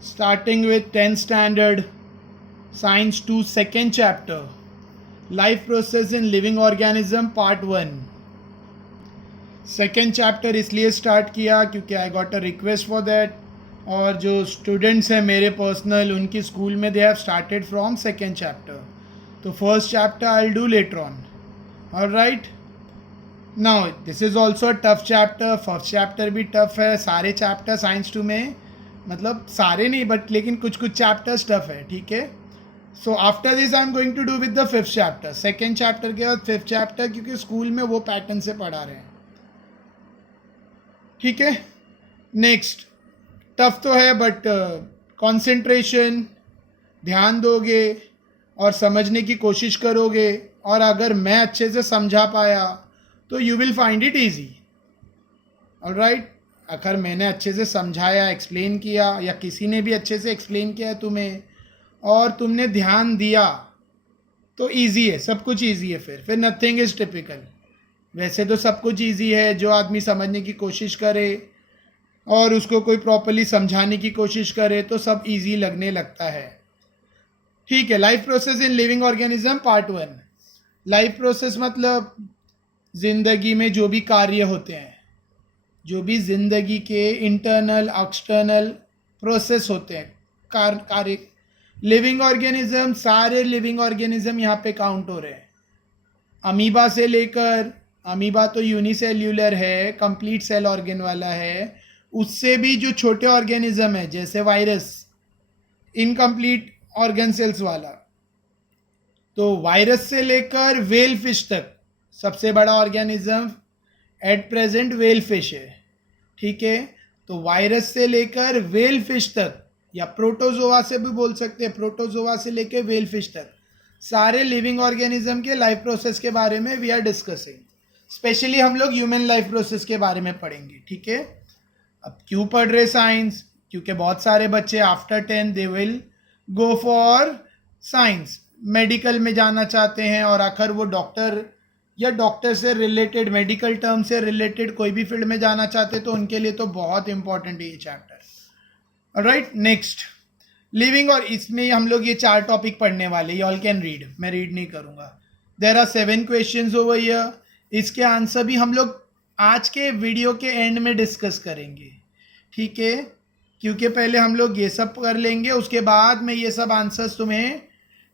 starting with 10th standard, Science 2, second chapter, Life Process in Living Organism, Part 1. Second chapter इसलिए start किया क्योंकि I got a request for that, और जो students हैं मेरे personal, उनकी स्कूल में they have started from second chapter. तो first chapter I will do later on. Alright, now this is also tough chapter. First chapter भी tough है. सारे चैप्टर साइंस 2 में, मतलब सारे नहीं बट लेकिन कुछ कुछ चैप्टर्स टफ है. ठीक है. So after this I am going to do with the fifth chapter. Second chapter के बाद फिफ्थ चैप्टर, क्योंकि स्कूल में वो पैटर्न से पढ़ा रहे हैं. ठीक है. नेक्स्ट, टफ तो है बट कंसंट्रेशन, ध्यान दोगे और समझने की कोशिश करोगे, और अगर मैं अच्छे से समझा पाया तो you will find it easy. Alright, अगर मैंने अच्छे से समझाया, एक्सप्लेन किया, या किसी ने भी अच्छे से एक्सप्लेन किया है तुम्हें और तुमने ध्यान दिया तो ईजी है, सब कुछ ईजी है. फिर नथिंग इज़ टिपिकल. वैसे तो सब कुछ ईजी है. जो आदमी समझने की कोशिश करे और उसको कोई प्रॉपरली समझाने की कोशिश करे तो सब ईजी लगने लगता है. ठीक है. Life process in living organism, part 1. Life process मतलब जिंदगी में जो भी कार्य होते हैं, जो भी जिंदगी के इंटरनल एक्सटर्नल प्रोसेस होते हैं, कार्य. लिविंग ऑर्गेनिज्म, सारे लिविंग ऑर्गेनिज्म यहाँ पे काउंट हो रहे हैं. अमीबा से लेकर, अमीबा तो यूनिसेल्यूलर है, कंप्लीट सेल ऑर्गन वाला है. उससे भी जो छोटे ऑर्गेनिज्म है जैसे वायरस, इनकम्प्लीट ऑर्गन सेल्स वाला. तो वायरस से लेकर वेल फिश तक सबसे बड़ा organism at present well fish है. ठीक है. तो वायरस से लेकर वेल फिश तक, या प्रोटोजोआ से भी बोल सकते हैं, प्रोटोजोआ से लेकर वेल फिश तक सारे लिविंग ऑर्गेनिज्म के लाइफ प्रोसेस के बारे में वी आर डिस्कसिंग. स्पेशली हम लोग ह्यूमन लाइफ प्रोसेस के बारे में पढ़ेंगे. ठीक है. अब क्यों पढ़ रहे साइंस? क्योंकि बहुत सारे बच्चे after 10 they will go for science, medical में जाना चाहते हैं, और आखिर वो डॉक्टर या डॉक्टर से रिलेटेड, मेडिकल टर्म से रिलेटेड कोई भी फील्ड में जाना चाहते हैं, तो उनके लिए तो बहुत इंपॉर्टेंट है ये चैप्टर. Alright, next living. और इसमें हम लोग ये 4 टॉपिक पढ़ने वाले. यू ऑल कैन रीड, मैं रीड नहीं करूँगा. There are 7 questions over here. इसके आंसर भी हम लोग आज के वीडियो के एंड में डिस्कस करेंगे. ठीक है. क्योंकि पहले हम लोग ये सब कर लेंगे, उसके बाद मैं ये सब आंसर्स तुम्हें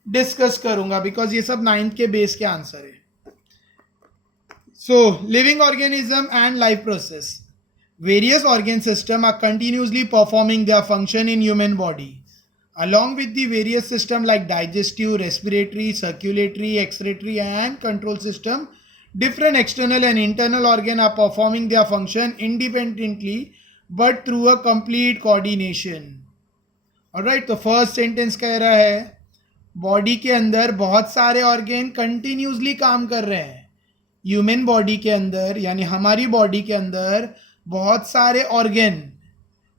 डिस्कस करूँगा, बिकॉज ये सब 9th के बेस के आंसर है. So living organism and life process. Various organ systems are continuously performing their function in human body. Along with the various systems like digestive, respiratory, circulatory, excretory and control system, different external and internal organs are performing their function independently but through a complete coordination. Alright, तो first sentence कह रहा है body के अंदर बहुत सारे organ continuously काम कर रहे हैं. ह्यूमन बॉडी के अंदर, यानी हमारी बॉडी के अंदर बहुत सारे ऑर्गन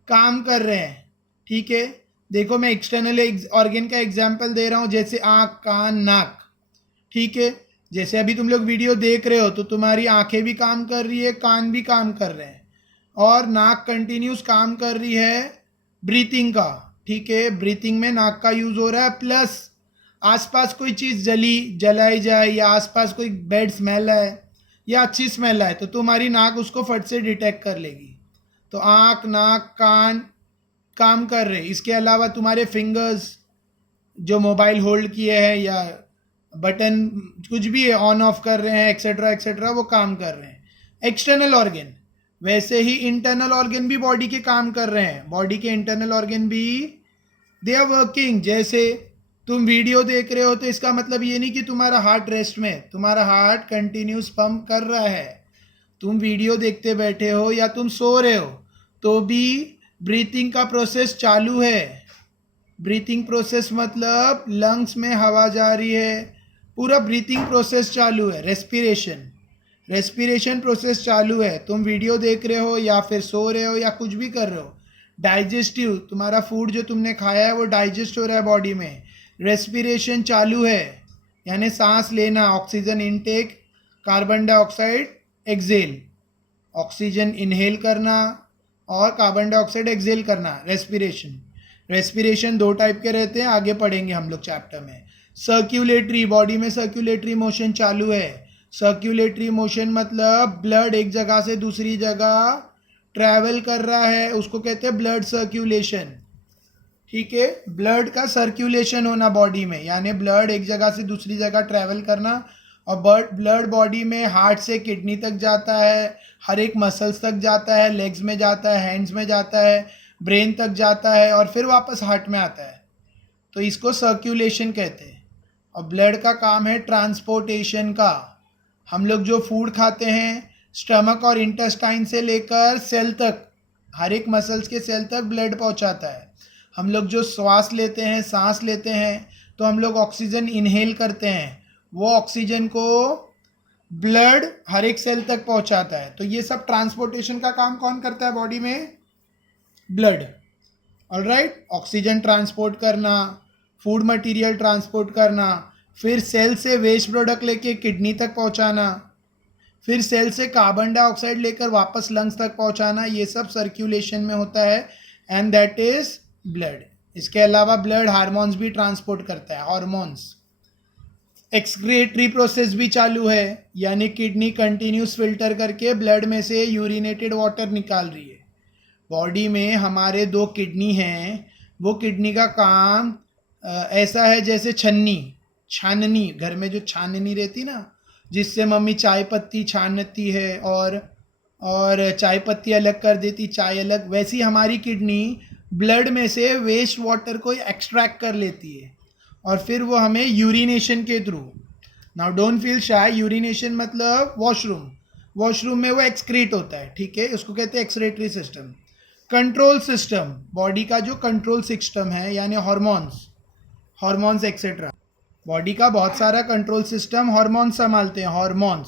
काम कर रहे हैं. ठीक है. देखो, मैं एक्सटर्नल ऑर्गन का एग्जांपल दे रहा हूँ, जैसे आँख, कान, नाक. ठीक है. जैसे अभी तुम लोग वीडियो देख रहे हो तो तुम्हारी आंखें भी काम कर रही है, कान भी काम कर रहे हैं, और नाक कंटिन्यूस काम कर रही है ब्रीथिंग का. ठीक है. ब्रीथिंग में नाक का यूज़ हो रहा है. प्लस आसपास कोई चीज़ जलाई जाए, या आसपास कोई बैड स्मेल है या अच्छी स्मेल आए, तो तुम्हारी नाक उसको फट से डिटेक्ट कर लेगी. तो आँख, नाक, कान काम कर रहे. इसके अलावा तुम्हारे फिंगर्स जो मोबाइल होल्ड किए हैं या बटन कुछ भी ऑन ऑफ कर रहे हैं, एक्सेट्रा एक्सेट्रा, वो काम कर रहे हैं. External organ. वैसे ही इंटरनल ऑर्गन भी बॉडी के काम कर रहे हैं. बॉडी के इंटरनल ऑर्गन भी दे आर वर्किंग. जैसे तुम वीडियो देख रहे हो तो इसका मतलब ये नहीं कि तुम्हारा हार्ट रेस्ट में, तुम्हारा हार्ट कंटिन्यूस पंप कर रहा है. तुम वीडियो देखते बैठे हो या तुम सो रहे हो तो भी ब्रीथिंग का प्रोसेस चालू है. ब्रीथिंग प्रोसेस मतलब लंग्स में हवा जा रही है, पूरा ब्रीथिंग प्रोसेस चालू है. रेस्पिरेशन प्रोसेस चालू है. तुम वीडियो देख रहे हो या फिर सो रहे हो या कुछ भी कर रहे हो. डाइजेस्टिव, तुम्हारा फूड जो तुमने खाया है वो डाइजेस्ट हो रहा है बॉडी में. रेस्पिरेशन चालू है, यानी सांस लेना, oxygen intake, carbon dioxide exhale. Oxygen inhale करना और कार्बन डाइऑक्साइड एक्सेल करना, रेस्पिरेशन. रेस्पिरेशन 2 टाइप के रहते हैं, आगे पढ़ेंगे हम लोग चैप्टर में। सर्क्यूलेटरी, बॉडी में सर्क्यूलेटरी मोशन चालू है। सर्क्यूलेटरी मोशन मतलब ब्लड एक जगह से दूसरी जगह ट्रैवल कर रहा है, उसको कहते हैं ब्लड सर्क्यूलेशन। ठीक है, ब्लड का सर्क्यूलेशन होना बॉडी में, यानी ब्लड एक जगह से दूसरी जगह ट्रैवल करना। और ब्लड बॉडी में हार्ट से किडनी तक जाता है, हर एक मसल्स तक जाता है, लेग्स में जाता है, हैंड्स में जाता है, ब्रेन तक जाता है और फिर वापस हार्ट में आता है। तो इसको सर्क्यूलेशन कहते हैं। और ब्लड का काम है ट्रांसपोर्टेशन का। हम लोग जो फूड खाते हैं, स्टमक और इंटेस्टाइन से लेकर सेल तक, हर एक मसल्स के सेल तक ब्लड पहुंचाता है। हम लोग जो श्वास लेते हैं, सांस लेते हैं, तो हम लोग ऑक्सीजन इनहेल करते हैं, वो ऑक्सीजन को ब्लड हर एक सेल तक पहुंचाता है। तो ये सब ट्रांसपोर्टेशन का काम कौन करता है बॉडी में? ब्लड। ऑलराइट, ऑक्सीजन ट्रांसपोर्ट करना, फूड मटेरियल ट्रांसपोर्ट करना, फिर सेल से वेस्ट प्रोडक्ट लेके किडनी तक पहुंचाना, फिर सेल से कार्बन डाइऑक्साइड लेकर वापस लंग्स तक पहुंचाना, ये सब सर्क्यूलेशन में होता है एंड दैट इज ब्लड। इसके अलावा ब्लड हार्मोन्स भी ट्रांसपोर्ट करता है, हार्मोन्स। एक्सक्रीटरी प्रोसेस भी चालू है, यानी किडनी कंटिन्यूस फिल्टर करके ब्लड में से यूरिनेटेड वाटर निकाल रही है। बॉडी में हमारे 2 किडनी हैं, वो किडनी का काम ऐसा है जैसे छाननी, घर में जो छाननी रहती ना, जिससे मम्मी चाय पत्ती छानती है और चाय पत्ती अलग कर देती, चाय अलग, वैसी हमारी किडनी ब्लड में से वेस्ट वाटर को एक्सट्रैक्ट कर लेती है और फिर वो हमें यूरिनेशन के through, now don't feel shy, urination मतलब वॉशरूम में वो एक्सक्रीट होता है। ठीक है, उसको कहते हैं excretory system. Control system, body का जो कंट्रोल सिस्टम है, यानी हार्मोन्स एक्सेट्रा। बॉडी का बहुत सारा कंट्रोल सिस्टम हार्मोन्स संभालते हैं, hormones,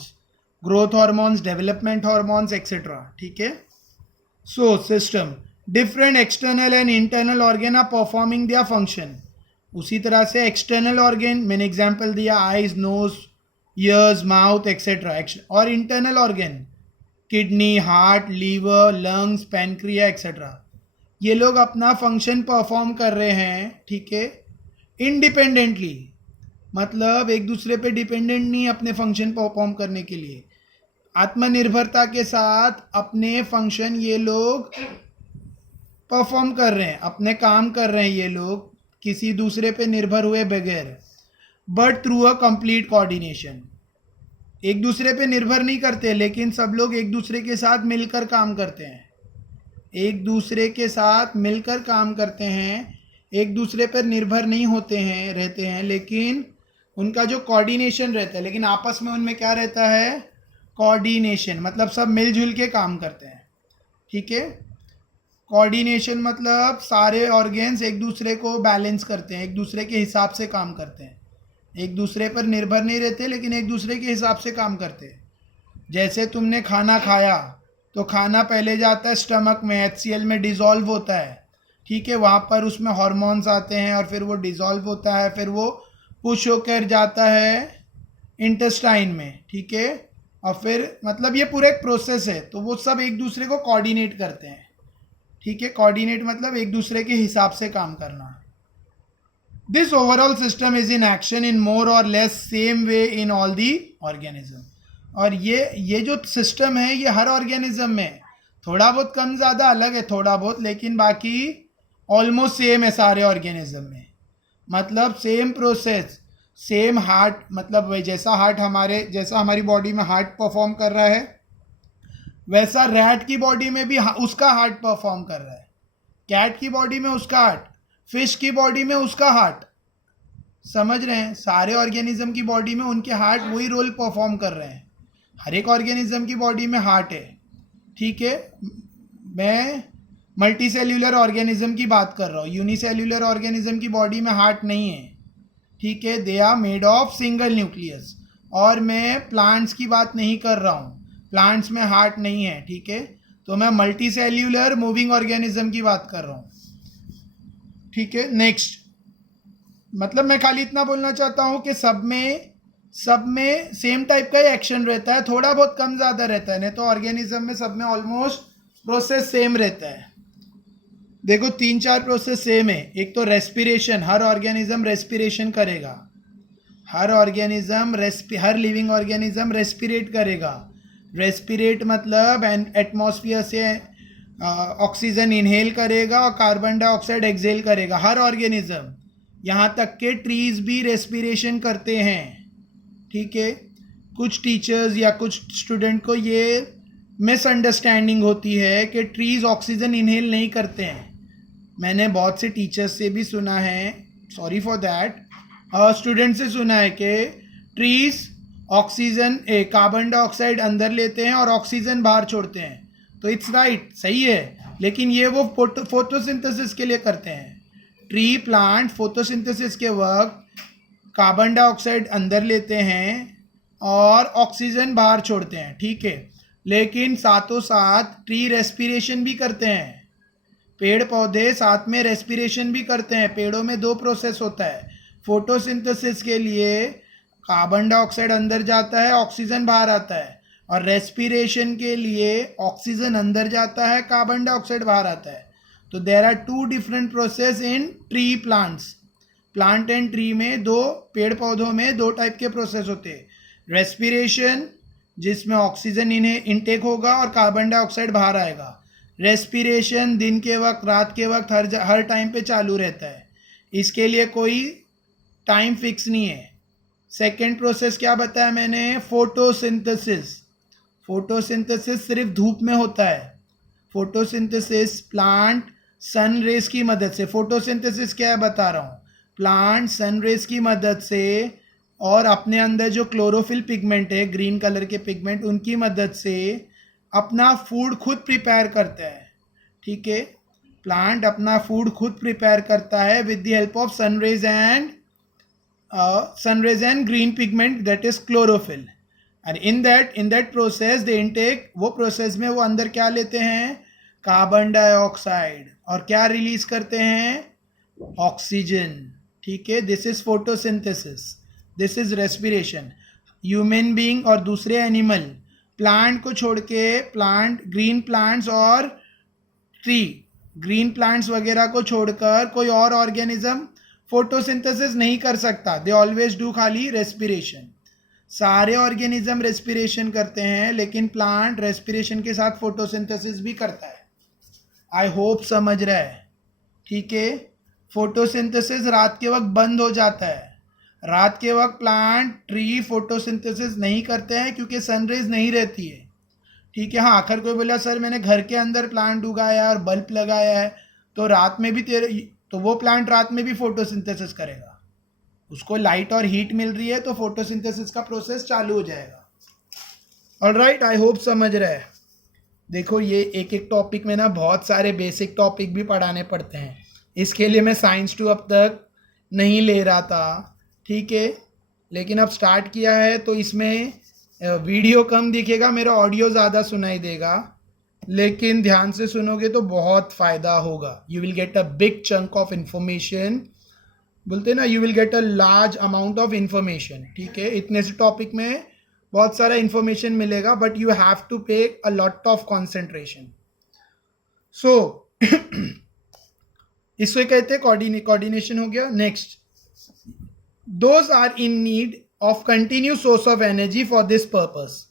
growth hormones, development hormones etcetera. ठीक है, so system, different external and internal organ are performing their function. उसी तरह से एक्सटर्नल ऑर्गन, मैंने एग्जांपल दिया, eyes, nose, ears, mouth etcetera. और internal organ, kidney, heart, liver, lungs, pancreas etcetera, ये लोग अपना फंक्शन परफॉर्म कर रहे हैं। ठीक है, इंडिपेंडेंटली, मतलब एक दूसरे पे डिपेंडेंट नहीं अपने फंक्शन परफॉर्म करने के लिए, आत्मनिर्भरता के साथ अपने फंक्शन ये लोग परफॉर्म कर रहे हैं, अपने काम कर रहे हैं ये लोग, किसी दूसरे पे निर्भर हुए बगैर, but through a complete coordination. एक दूसरे पे निर्भर नहीं करते, लेकिन सब लोग एक दूसरे के साथ मिलकर काम करते हैं, एक दूसरे के साथ मिलकर काम करते हैं, एक दूसरे पर निर्भर नहीं होते हैं, रहते हैं, लेकिन उनका जो कोऑर्डिनेशन रहता है, लेकिन आपस में उनमें क्या रहता है? कोऑर्डिनेशन, मतलब सब मिलजुल के काम करते हैं। ठीक है, कोऑर्डिनेशन मतलब सारे ऑर्गन्स एक दूसरे को बैलेंस करते हैं, एक दूसरे के हिसाब से काम करते हैं, एक दूसरे पर निर्भर नहीं रहते, लेकिन एक दूसरे के हिसाब से काम करते हैं। जैसे तुमने खाना खाया तो खाना पहले जाता है स्टमक में, HCl में डिज़ोल्व होता है। ठीक है, वहाँ पर उसमें हार्मोन्स आते हैं और फिर वो डिज़ोल्व होता है, फिर वो पुश होकर जाता है इंटेस्टाइन में। ठीक है, और फिर मतलब ये पूरा एक प्रोसेस है, तो वो सब एक दूसरे को कोऑर्डिनेट करते हैं। ठीक है, कोऑर्डिनेट मतलब एक दूसरे के हिसाब से काम करना। This overall system is in action in more और less same way in all the organism. और ये जो सिस्टम है ये हर ऑर्गेनिज्म में थोड़ा बहुत कम ज़्यादा अलग है, थोड़ा बहुत, लेकिन बाकी ऑलमोस्ट सेम है सारे ऑर्गेनिज्म में। मतलब सेम प्रोसेस, सेम हार्ट, मतलब जैसा हमारी बॉडी में हार्ट परफॉर्म कर रहा है, वैसा रैट की बॉडी में भी उसका हार्ट परफॉर्म कर रहा है, कैट की बॉडी में उसका हार्ट, फिश की बॉडी में उसका हार्ट। समझ रहे हैं? सारे ऑर्गेनिज्म की बॉडी में उनके हार्ट वही रोल परफॉर्म कर रहे हैं। हर एक ऑर्गेनिज्म की बॉडी में हार्ट है। ठीक है, मैं मल्टी सेल्यूलर ऑर्गेनिज्म की बात कर रहा हूँ, यूनिसेल्यूलर ऑर्गेनिज्म की बॉडी में हार्ट नहीं है। ठीक है, they are made of single nucleus. और मैं प्लांट्स की बात नहीं कर रहा हूँ, प्लांट्स में हार्ट नहीं है। ठीक है, तो मैं मल्टी सेल्यूलर मूविंग ऑर्गेनिज्म की बात कर रहा हूँ। ठीक है, नेक्स्ट, मतलब मैं खाली इतना बोलना चाहता हूँ कि सब में सेम टाइप का ही एक्शन रहता है, थोड़ा बहुत कम ज़्यादा रहता है, नहीं तो ऑर्गेनिज्म में सब में ऑलमोस्ट प्रोसेस सेम रहता है। देखो 3-4 प्रोसेस सेम है। एक तो रेस्पिरेशन, हर ऑर्गेनिज्म रेस्पिरेशन करेगा, हर लिविंग ऑर्गेनिज्म रेस्पिरेट करेगा। रेस्पिरेट मतलब एटमॉस्फेयर से ऑक्सीजन इनहेल करेगा और कार्बन डाइऑक्साइड एक्सहेल करेगा, हर ऑर्गेनिज्म। यहाँ तक के ट्रीज भी रेस्पिरेशन करते हैं, ठीक है। कुछ टीचर्स या कुछ स्टूडेंट को ये मिसअंडरस्टैंडिंग होती है कि ट्रीज ऑक्सीजन इनहेल नहीं करते हैं। मैंने बहुत से टीचर्स से भी सुना है, सॉरी फॉर दैट, स्टूडेंट से सुना है कि ट्रीज कार्बन डाइऑक्साइड अंदर लेते हैं और ऑक्सीजन बाहर छोड़ते हैं। तो इट्स राइट, सही है, लेकिन ये वो फोटोसिंथेसिस के लिए करते हैं। ट्री प्लांट फोटोसिंथेसिस के वक्त कार्बन डाइऑक्साइड अंदर लेते हैं और ऑक्सीजन बाहर छोड़ते हैं, ठीक है। लेकिन साथों साथ ट्री रेस्पिरेशन भी करते हैं, पेड़ पौधे साथ में रेस्पिरेशन भी करते हैं। पेड़ों में 2 प्रोसेस होता है। फोटोसिंथेसिस के लिए कार्बन डाइऑक्साइड अंदर जाता है, ऑक्सीजन बाहर आता है, और रेस्पिरेशन के लिए ऑक्सीजन अंदर जाता है, कार्बन डाइऑक्साइड बाहर आता है। तो there are 2 different process in tree plants. Plant and tree में पेड़ पौधों में 2 टाइप के प्रोसेस होते हैं। रेस्पिरेशन, जिसमें ऑक्सीजन इनटेक होगा और कार्बन डाइऑक्साइड बाहर आएगा। रेस्पिरेशन दिन के वक्त, रात के वक्त, हर टाइम पे चालू रहता है। इसके लिए कोई टाइम फिक्स नहीं है। सेकेंड प्रोसेस क्या बताया मैंने? फोटोसिंथेसिस। फोटोसिंथेसिस सिर्फ धूप में होता है। फोटोसिंथेसिस प्लांट सन रेज की मदद से, फोटोसिंथेसिस क्या है बता रहा हूँ, प्लांट सन रेज की मदद से और अपने अंदर जो क्लोरोफिल पिगमेंट है, ग्रीन कलर के पिगमेंट, उनकी मदद से अपना फूड खुद प्रिपेयर करता है, ठीक है। प्लांट अपना फूड खुद प्रिपेयर करता है with the help of sun rays and green pigment, that is chlorophyll. And in that process they intake, वो प्रोसेस में वो अंदर क्या लेते हैं? कार्बन डाइऑक्साइड, और क्या रिलीज करते हैं? ऑक्सीजन, ठीक है। This is photosynthesis, this is respiration. Human being और दूसरे एनिमल, प्लांट को छोड़ के, ग्रीन प्लांट्स और ग्रीन प्लांट्स वगैरह को छोड़कर कोई और ऑर्गेनिज्म फोटोसिंथेसिस नहीं कर सकता। दे ऑलवेज डू खाली रेस्पिरेशन। सारे ऑर्गेनिज्म रेस्पिरेशन करते हैं, लेकिन प्लांट रेस्पिरेशन के साथ फोटोसिंथेसिस भी करता है। आई होप समझ रहा है, ठीक है। फोटोसिंथेसिस रात के वक्त बंद हो जाता है। रात के वक्त ट्री फोटोसिंथेसिस नहीं करते हैं क्योंकि सनरेज नहीं रहती है, ठीक है। हाँ, आखिर कोई बोला सर मैंने घर के अंदर प्लांट उगाया और बल्ब लगाया है, तो रात में भी तो वो प्लांट रात में भी फोटोसिंथेसिस करेगा। उसको लाइट और हीट मिल रही है तो फोटोसिंथेसिस का प्रोसेस चालू हो जाएगा। ऑलराइट, आई होप समझ रहे हैं। देखो, ये एक टॉपिक में ना बहुत सारे बेसिक टॉपिक भी पढ़ाने पड़ते हैं। इसके लिए मैं साइंस 2 अब तक नहीं ले रहा था, ठीक है, लेकिन अब स्टार्ट किया है तो इसमें वीडियो कम दिखेगा, मेरा ऑडियो ज़्यादा सुनाई देगा, लेकिन ध्यान से सुनोगे तो बहुत फ़ायदा होगा। You will get a big chunk of information, बोलते ना, you will get a large amount of information, ठीक है। इतने से टॉपिक में बहुत सारा इन्फॉर्मेशन मिलेगा, but you have to pay a lot of concentration. So इसको कहते हैं कोऑर्डिनेशन हो गया। Next, those are in need of continue source of energy for this purpose.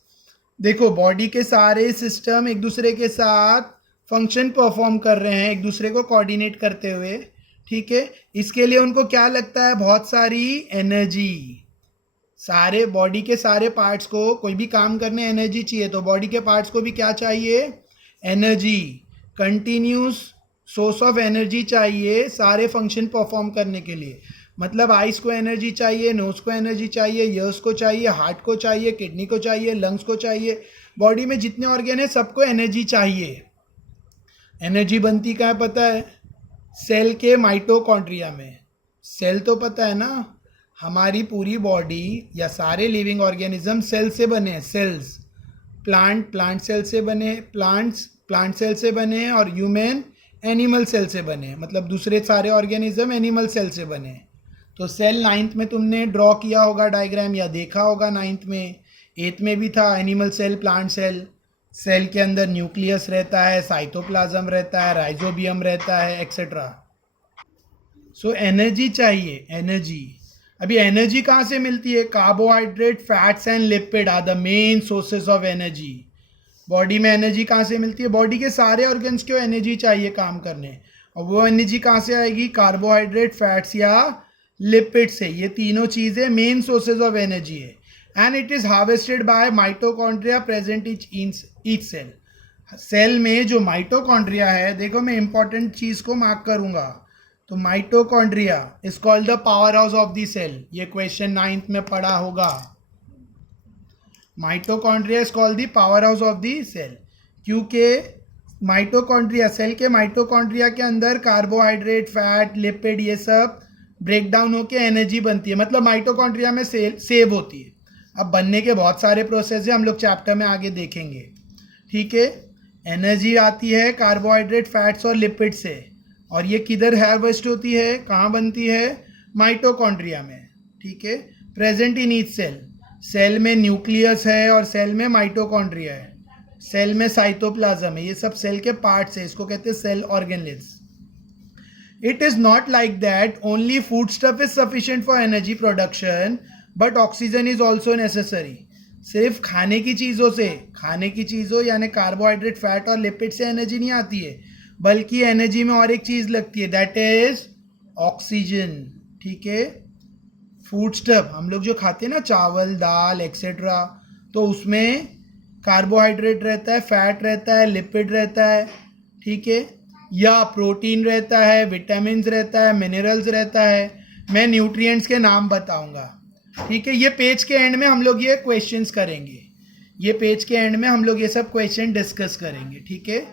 देखो, बॉडी के सारे सिस्टम एक दूसरे के साथ फंक्शन परफॉर्म कर रहे हैं, एक दूसरे को कोऑर्डिनेट करते हुए, ठीक है। इसके लिए उनको क्या लगता है? बहुत सारी एनर्जी। सारे बॉडी के सारे पार्ट्स को कोई भी काम करने एनर्जी चाहिए, तो बॉडी के पार्ट्स को भी क्या चाहिए? Energy. Continuous source of energy चाहिए सारे फंक्शन परफॉर्म करने के लिए। मतलब आइज को एनर्जी चाहिए, नोज को एनर्जी चाहिए, ईयर्स को चाहिए, हार्ट को चाहिए, किडनी को चाहिए, लंग्स को चाहिए। बॉडी में जितने ऑर्गन है सबको एनर्जी चाहिए। एनर्जी बनती कहाँ है पता है? सेल के माइटोकॉन्ड्रिया में। सेल तो पता है ना, हमारी पूरी बॉडी या सारे लिविंग ऑर्गेनिज्म सेल से बने हैं। सेल्स, प्लांट सेल से बने, प्लांट सेल से बने हैं, और ह्यूमन एनिमल सेल से बने हैं। मतलब दूसरे सारे ऑर्गेनिज्म एनिमल सेल से बने हैं। तो सेल 9th में तुमने ड्रॉ किया होगा डायग्राम, या देखा होगा 9th में, 8th में भी था animal cell, plant cell. Cell के अंदर न्यूक्लियस रहता है, साइटोप्लाज्म रहता है, राइजोबियम रहता है, एक्सेट्रा। सो एनर्जी चाहिए, एनर्जी। अभी एनर्जी कहाँ से मिलती है? Carbohydrate, fats and lipid are the main sources of energy. Body में एनर्जी कहाँ से मिलती है? बॉडी के सारे ऑर्गन्स को एनर्जी चाहिए काम करने, और वो एनर्जी कहाँ से आएगी? कार्बोहाइड्रेट, फैट्स या लिपिड से। ये तीनों चीज़ें मेन सोर्सेज ऑफ एनर्जी है। And it is harvested by mitochondria present each cell. Cell में जो माइटोकॉन्ड्रिया है, देखो मैं इंपॉर्टेंट चीज़ को मार्क करूंगा, तो mitochondria is called the power house of the cell. ये क्वेश्चन 9th में पढ़ा होगा। Mitochondria is called the power house of the cell, क्योंकि माइटोकॉन्ड्रिया, सेल के माइटोकॉन्ड्रिया के अंदर कार्बोहाइड्रेट, फैट, लिपिड ये सब ब्रेक डाउन होकर एनर्जी बनती है। मतलब माइटोकॉन्ड्रिया में सेल सेव होती है। अब बनने के बहुत सारे प्रोसेस है, हम लोग चैप्टर में आगे देखेंगे, ठीक है। एनर्जी आती है कार्बोहाइड्रेट, फैट्स और लिपिड से, और ये किधर हार्वेस्ट होती है, कहाँ बनती है? माइटोकॉन्ड्रिया में, ठीक है। Present in each cell. Cell में न्यूक्लियस है और सेल में माइटोकॉन्ड्रिया है, सेल में साइटोप्लाज्म है, ये सब सेल के पार्ट्स है, इसको कहते हैं cell organelles. It is not like that only food stuff is sufficient for energy production, but oxygen is also necessary. सिर्फ खाने की चीज़ों से, खाने की चीज़ों यानी कार्बोहाइड्रेट, फैट और लिपिड से एनर्जी नहीं आती है, बल्कि एनर्जी में और एक चीज़ लगती है, दैट इज ऑक्सीजन, ठीक है। फूड स्टफ हम लोग जो खाते हैं ना, चावल, दाल एक्सेट्रा, तो उसमें कार्बोहाइड्रेट रहता है, फैट रहता है, लिपिड रहता है, ठीक है, या प्रोटीन रहता है, विटामिन रहता है, मिनरल्स रहता है। मैं न्यूट्रिएंट्स के नाम बताऊंगा, ठीक है। ये पेज के एंड में हम लोग ये क्वेश्चंस करेंगे, ये पेज के एंड में हम लोग ये सब क्वेश्चन डिस्कस करेंगे, ठीक है।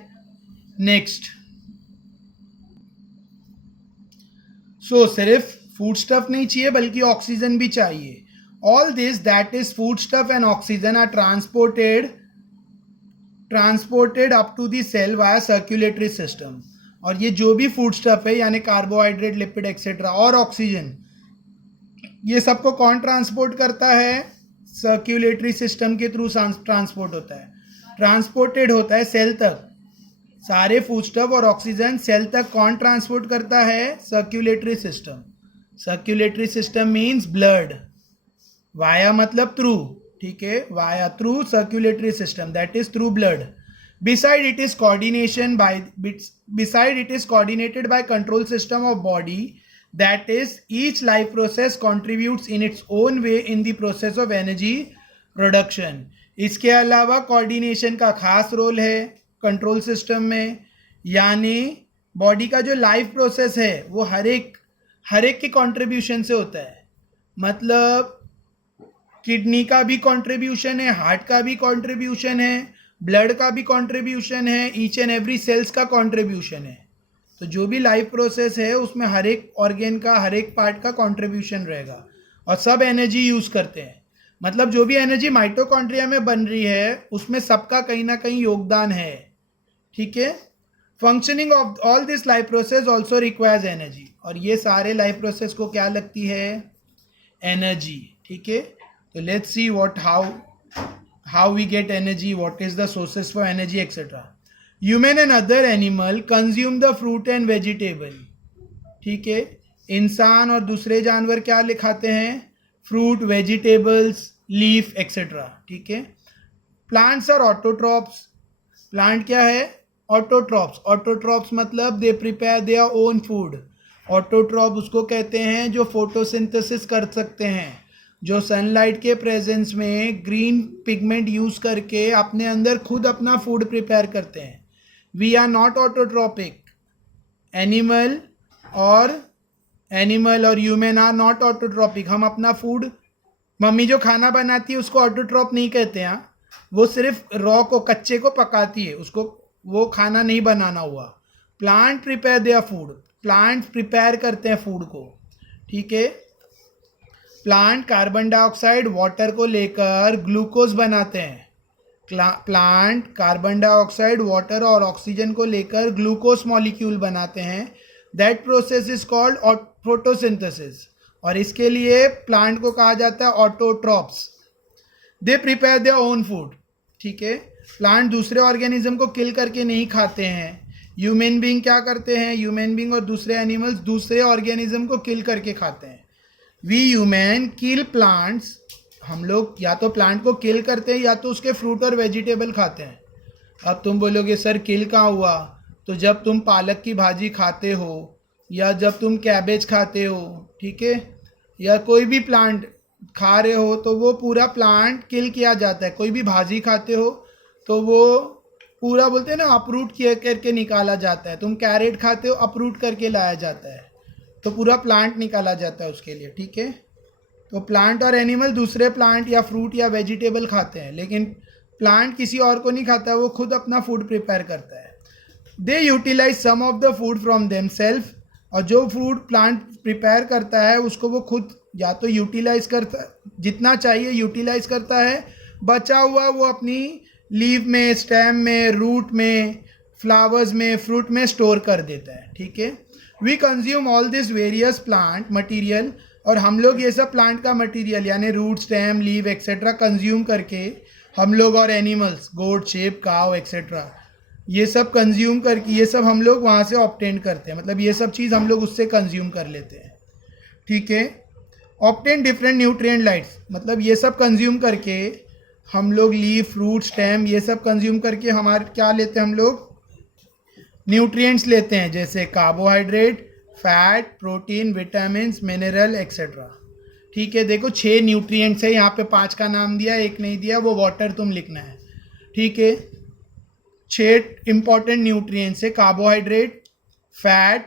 नेक्स्ट, सो सिर्फ फूड स्टफ नहीं चाहिए बल्कि ऑक्सीजन भी चाहिए। All this that is food stuff and oxygen are transported up to the cell via circulatory system. और ये जो भी फूड स्टफ है यानी कार्बोहाइड्रेट, लिपिड एक्सेट्रा और ऑक्सीजन, ये सबको कौन ट्रांसपोर्ट करता है? सर्कुलेटरी सिस्टम के थ्रू ट्रांसपोर्ट होता है, ट्रांसपोर्टेड होता है सेल तक। सारे फूडस्टफ और ऑक्सीजन सेल तक कौन ट्रांसपोर्ट करता है? Circulatory system. Circulatory system means blood, via मतलब थ्रू, ठीक है, via through circulatory system, that is through blood. Beside it is coordinated by control system of body, that is each life process contributes in its own way in the process of energy production. इसके अलावा coordination का खास role है control system में, यानी body का जो life process है वो हर एक के कंट्रीब्यूशन से होता है। मतलब किडनी का भी कंट्रीब्यूशन है, हार्ट का भी कंट्रीब्यूशन है, ब्लड का भी कंट्रीब्यूशन है, ईच एंड एवरी सेल्स का कंट्रीब्यूशन है। तो जो भी लाइफ प्रोसेस है उसमें हर एक ऑर्गेन का, हर एक पार्ट का कंट्रीब्यूशन रहेगा, और सब एनर्जी यूज करते हैं। मतलब जो भी एनर्जी माइटोकॉन्ड्रिया में बन रही है उसमें सबका कहीं ना कहीं योगदान है, ठीक है। Functioning of all this life process also requires energy, और ये सारे लाइफ प्रोसेस को क्या लगती है? एनर्जी, ठीक है। तो let's see what how we get energy, what is the sources for energy, etc. Human and other animal consume the fruit and vegetable, ठीक है। इंसान और दूसरे जानवर क्या खाते हैं? फ्रूट, वेजिटेबल्स, लीफ एक्सेट्रा, ठीक है। प्लांट्स और ऑटोट्रॉप्स। प्लांट क्या है? ऑटोट्रॉप्स। ऑटोट्रॉप्स मतलब they prepare their own food. Autotroph उसको कहते हैं जो फोटोसिंथेसिस कर सकते हैं, जो सनलाइट के प्रेजेंस में ग्रीन पिगमेंट यूज करके अपने अंदर खुद अपना फूड प्रिपेयर करते हैं। We are not autotrophic. Animal और ह्यूमन आर नॉट ऑटोट्रॉपिक। हम अपना फूड, मम्मी जो खाना बनाती है उसको ऑटोट्रॉप नहीं कहते हैं, वो सिर्फ रॉ को, कच्चे को पकाती है, उसको वो खाना नहीं बनाना हुआ। Plant prepare their food, plant prepare करते हैं फूड को, ठीक है। प्लांट कार्बन डाइऑक्साइड, वाटर को लेकर ग्लूकोज बनाते हैं। प्लांट कार्बन डाइऑक्साइड, वाटर और ऑक्सीजन को लेकर ग्लूकोज मॉलिक्यूल बनाते हैं। That process is called photosynthesis, और इसके लिए प्लांट को कहा जाता है autotrophs. They prepare their own food, ठीक है। प्लांट दूसरे ऑर्गेनिज्म को किल करके नहीं खाते हैं। ह्यूमन बीइंग क्या करते हैं? ह्यूमन बीइंग और दूसरे एनिमल्स दूसरे ऑर्गेनिज्म को किल करके खाते हैं। वी ह्यूमन किल प्लांट्स, हम लोग या तो प्लांट को किल करते हैं या तो उसके फ्रूट और वेजिटेबल खाते हैं। अब तुम बोलोगे सर किल कहाँ हुआ? तो जब तुम पालक की भाजी खाते हो या जब तुम कैबेज खाते हो, ठीक है, या कोई भी प्लांट खा रहे हो तो वो पूरा प्लांट किल किया जाता है। कोई भी भाजी खाते हो तो वो पूरा बोलते हैं ना अपरूट किया करके निकाला जाता है। तुम कैरेट खाते हो अपरूट करके लाया जाता है, तो पूरा प्लांट निकाला जाता है उसके लिए, ठीक है। तो प्लांट और एनिमल दूसरे प्लांट या फ्रूट या वेजिटेबल खाते हैं, लेकिन प्लांट किसी और को नहीं खाता, वो खुद अपना फूड प्रिपेयर करता है। They utilize some of the food from them self, और जो फूड प्लांट प्रिपेयर करता है उसको वो खुद या तो यूटिलाइज करता, जितना चाहिए यूटिलाइज करता है, बचा हुआ वो अपनी लीव में, स्टेम में, रूट में, फ्लावर्स में, फ्रूट में स्टोर कर देता है, ठीक है। We consume all this various plant material, और हम लोग ये सब प्लांट का मटीरियल यानी root, stem, leave etcetera consume करके हम लोग और animals, goat, sheep, cow etcetera, ये सब कंज्यूम करके ये सब हम लोग वहाँ से ऑब्टेन करते हैं, मतलब ये सब चीज़ हम लोग उससे कंज्यूम कर लेते हैं, ठीक है। ऑब्टेन डिफरेंट न्यूट्रिएंट लाइट्स, मतलब ये सब कंज्यूम करके हम लोग लीफ, फ्रूट, स्टेम ये सब कंज्यूम करके हमारे क्या लेते हैं हम लोग? न्यूट्रिएंट्स लेते हैं, जैसे carbohydrate, fat, protein, vitamin, mineral etcetera, ठीक है। देखो 6 न्यूट्रिएंट्स है, यहाँ पे 5 का नाम दिया, एक नहीं दिया, वो वाटर तुम लिखना है, ठीक है। 6 इंपॉर्टेंट न्यूट्रिएंट्स है, carbohydrate, fat,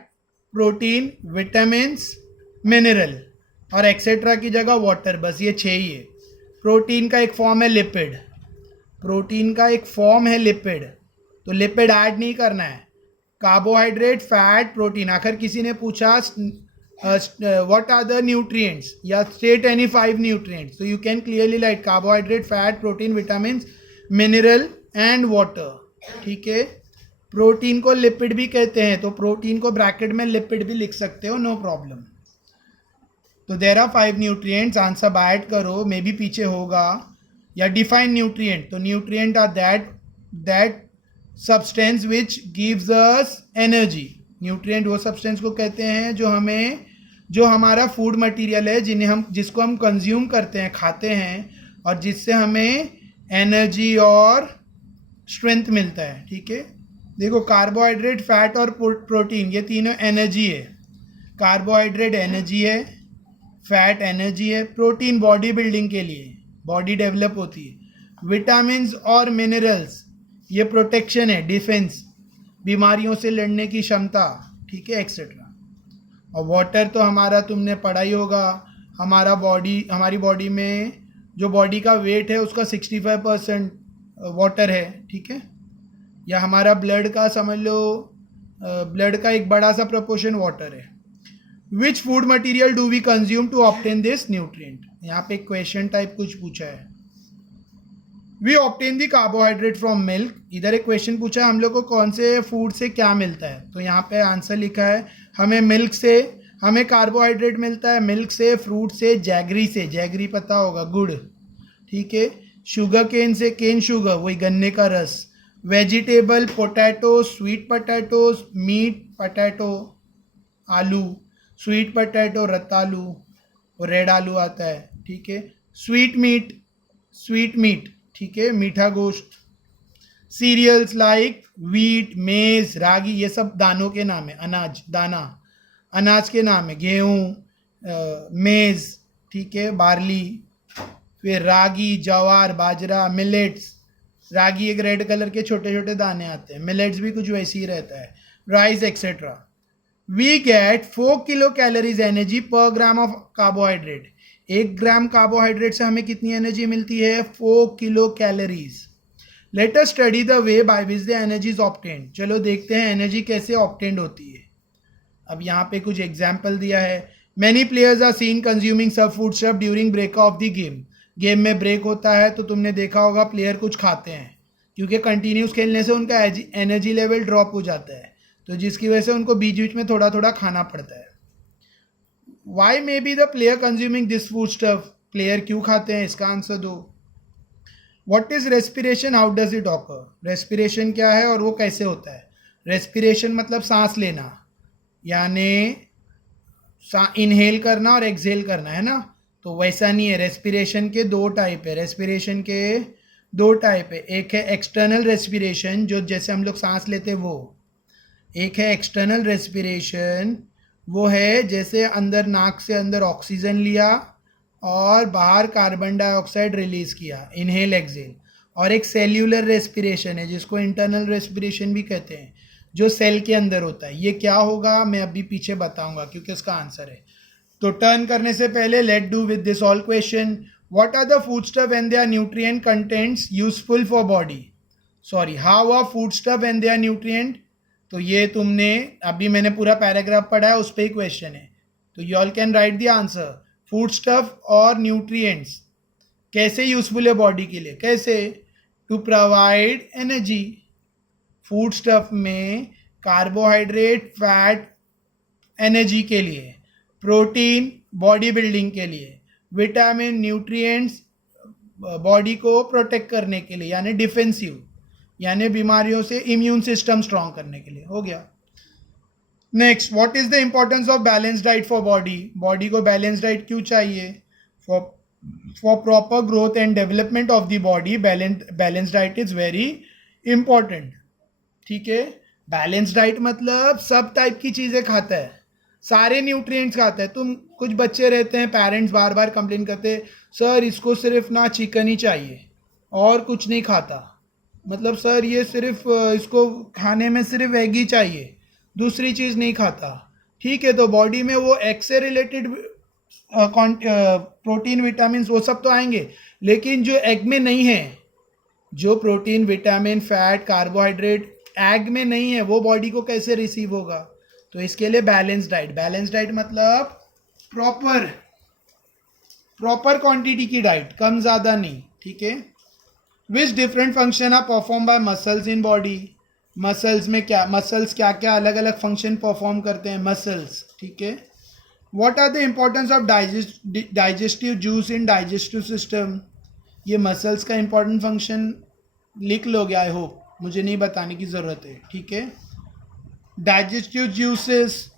protein, vitamin, mineral और एक्सेट्रा की जगह वाटर, बस ये 6 ही है। प्रोटीन का एक फॉर्म है लिपिड, प्रोटीन का एक फॉर्म है लिपिड, तो लिपिड ऐड नहीं करना है। कार्बोहाइड्रेट, फैट, प्रोटीन, आखिर किसी ने पूछा व्हाट आर द न्यूट्रिएंट्स या स्टेट एनी 5 न्यूट्रिएंट्स, तो you can clearly right carbohydrate, fat, protein, vitamin, mineral and water, ठीक है। प्रोटीन को लिपिड भी कहते हैं, तो प्रोटीन को ब्रैकेट में लिपिड भी लिख सकते हो, नो प्रॉब्लम। तो there are 5 nutrients, answer by add करो, मे बी पीछे होगा। या डिफाइन न्यूट्रिएंट, तो nutrient are that substance which gives us energy. Nutrient वो सब्सटेंस को कहते हैं जो हमारा फूड मटेरियल है, जिसको हम कंज्यूम करते हैं, खाते हैं, और जिससे हमें एनर्जी और स्ट्रेंथ मिलता है, ठीक है। देखो कार्बोहाइड्रेट, फैट और प्रोटीन ये तीनों एनर्जी है। कार्बोहाइड्रेट एनर्जी है, फैट एनर्जी है, प्रोटीन बॉडी बिल्डिंग के लिए, बॉडी डेवलप होती है, विटामिन्स और मिनरल्स ये प्रोटेक्शन है, डिफेंस, बीमारियों से लड़ने की क्षमता, ठीक है, एक्सेट्रा। और वाटर तो हमारा तुमने पढ़ा ही होगा, हमारी बॉडी में जो बॉडी का वेट है उसका 65% वाटर है, ठीक है। या हमारा ब्लड का समझ लो, ब्लड का एक बड़ा सा प्रोपोर्शन वाटर है। Which food material do we consume to obtain this nutrient? यहाँ पे क्वेश्चन टाइप कुछ पूछा है। We obtain the carbohydrate from milk, इधर एक क्वेश्चन पूछा है हम लोग को कौन से फूड से क्या मिलता है, तो यहाँ पे आंसर लिखा है हमें मिल्क से, हमें कार्बोहाइड्रेट मिलता है मिल्क से, फ्रूट से, जैगरी से, जैगरी पता होगा गुड़, ठीक है, शुगर केन से, केन शुगर वही गन्ने का रस, vegetable, potato, sweet potatoes, meat, potato, आलू, स्वीट पोटैटो, रतालू, और रेड आलू आता है, ठीक है। स्वीट मीट, ठीक है, मीठा गोश्त। सीरियल्स लाइक वीट, मेज, रागी, ये सब दानों के नाम है, अनाज, दाना अनाज के नाम है, गेहूँ, मेज, ठीक है, बार्ली, फिर रागी, जवार, बाजरा, मिलेट्स, रागी एक रेड कलर के छोटे छोटे दाने आते हैं, मिलेट्स भी कुछ वैसे ही रहता है, rice etcetera. We get 4 kilo calories energy per gram of carbohydrate, 1 gram carbohydrate से हमें कितनी एनर्जी मिलती है? 4 kilo calories. Let us study the way by which the energy is obtained, चलो देखते हैं एनर्जी कैसे ऑब्टेन्ड होती है। अब यहाँ पे कुछ एग्जाम्पल दिया है। Many players are seen consuming सब food stuff during break of the game, game में ब्रेक होता है तो तुमने देखा होगा प्लेयर कुछ खाते हैं, क्योंकि कंटिन्यूस खेलने से उनका एनर्जी लेवल ड्रॉप हो जाता है, तो जिसकी वजह से उनको बीच बीच में थोड़ा थोड़ा खाना पड़ता है। Why may be the player consuming this food stuff, player क्यों खाते हैं, इसका आंसर दो। What is respiration, how does it occur, respiration क्या है और वो कैसे होता है। रेस्पिरेशन मतलब सांस लेना, यानी इनहेल करना और एक्सहेल करना, है ना। तो वैसा नहीं है, रेस्पिरेशन के दो टाइप है, रेस्पिरेशन के दो टाइप है। एक है एक्सटर्नल रेस्पिरेशन, जो जैसे हम लोग सांस लेते हैं वो। एक है एक्सटर्नल रेस्पिरेशन, वो है जैसे अंदर नाक से अंदर ऑक्सीजन लिया और बाहर कार्बन डाइऑक्साइड रिलीज किया, इनहेल एक्सहेल। और एक सेल्यूलर रेस्पिरेशन है जिसको इंटरनल रेस्पिरेशन भी कहते हैं, जो सेल के अंदर होता है। ये क्या होगा मैं अभी पीछे बताऊंगा क्योंकि इसका आंसर है। तो टर्न करने से पहले let do with this all question. What are the food stuff and their nutrient contents useful for body, sorry how are food stuff and their nutrient. तो ये तुमने अभी मैंने पूरा पैराग्राफ पढ़ा है, उस पर ही क्वेश्चन है। तो you all can write the answer. Food stuff और न्यूट्रिएंट्स कैसे यूजफुल है बॉडी के लिए, कैसे, to provide energy. Food stuff में कार्बोहाइड्रेट, फैट एनर्जी के लिए, प्रोटीन बॉडी बिल्डिंग के लिए, विटामिन न्यूट्रिएंट्स बॉडी को प्रोटेक्ट करने के लिए, यानी डिफेंसिव, यानी बीमारियों से इम्यून सिस्टम स्ट्रांग करने के लिए। हो गया। Next, what is the importance of balance diet for body, body को बैलेंस डाइट क्यों चाहिए। For proper growth and development of the body balance diet is very important. ठीक है, बैलेंस डाइट मतलब सब टाइप की चीज़ें खाता है, सारे न्यूट्रिएंट्स खाता है। तुम कुछ बच्चे रहते हैं, पेरेंट्स बार बार कंप्लेन करते हैं, सर इसको सिर्फ ना चिकन ही चाहिए और कुछ नहीं खाता, मतलब सर ये सिर्फ इसको खाने में सिर्फ एग ही चाहिए, दूसरी चीज़ नहीं खाता। ठीक है, तो बॉडी में वो एग से रिलेटेड प्रोटीन विटामिन वो सब तो आएंगे, लेकिन जो एग में नहीं है, जो protein vitamin fat carbohydrate egg में नहीं है, वो बॉडी को कैसे रिसीव होगा। तो इसके लिए बैलेंस डाइट, बैलेंस डाइट मतलब प्रॉपर क्वांटिटी की डाइट, कम ज़्यादा नहीं। ठीक है। Which different function are perform by muscles in body, muscles में क्या, मसल्स क्या क्या अलग अलग फंक्शन परफॉर्म करते हैं मसल्स। ठीक है। What are the importance of digestive juice in digestive system, ये मसल्स का इंपॉर्टेंट फंक्शन लिख लोगे आई होप, मुझे नहीं बताने की ज़रूरत है। ठीक है। डाइजेस्टिव जूसेस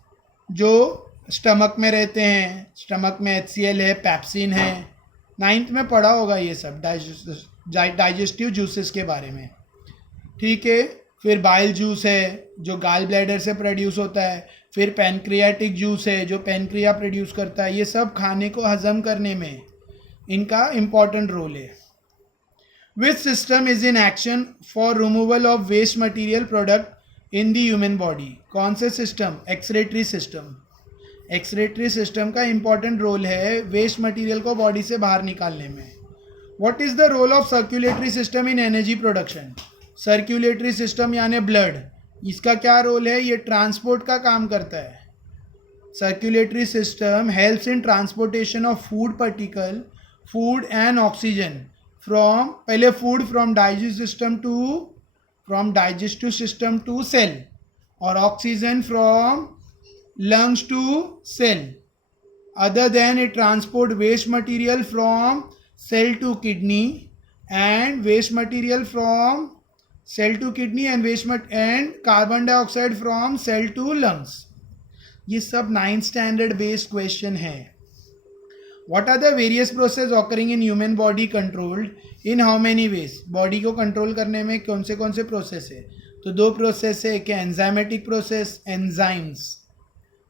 जो स्टमक में रहते हैं, स्टमक में HCl है, पैप्सिन है, 9th में पढ़ा होगा ये सब डाइजेस्टिव जूसेस के बारे में। ठीक है। फिर बाइल जूस है जो गाल ब्लैडर से प्रोड्यूस होता है, फिर पैनक्रियाटिक जूस है जो पैनक्रिया प्रोड्यूस करता है। ये सब खाने को हजम करने में इनका इम्पॉर्टेंट रोल है। Which system is in action for removal of waste material product in the human body, कौन से system, excretory system. Excretory system का इंपॉर्टेंट रोल है वेस्ट मटेरियल को बॉडी से बाहर निकालने में। What is the role of circulatory system in energy production, circulatory system यानी ब्लड, इसका क्या रोल है, ये ट्रांसपोर्ट का काम करता है। Circulatory system helps in transportation of food particle, food and oxygen from, पहले food from digestive system to cell, और oxygen from lungs to cell. Other than it transport waste material from cell to kidney and waste material from cell to kidney and and carbon dioxide from cell to lungs. ये सब 9th standard based question है। What are the various process occurring in human body controlled in how many ways? Body को control करने में कौन से process है, तो दो प्रोसेस है, एक है एंजाइमेटिक प्रोसेस,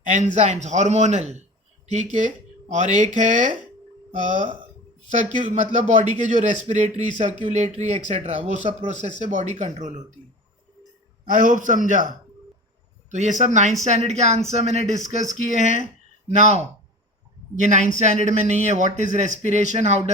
एंजाइम्स हार्मोनल, ठीक है, और एक है मतलब बॉडी के जो रेस्पिरेटरी, सर्कुलेटरी एक्सेट्रा, वो सब प्रोसेस से बॉडी कंट्रोल होती है। आई होप समझा। तो ये सब 9th स्टैंडर्ड के आंसर मैंने डिस्कस किए हैं। नाउ ये 9th स्टैंडर्ड में नहीं है। What is respiration, how does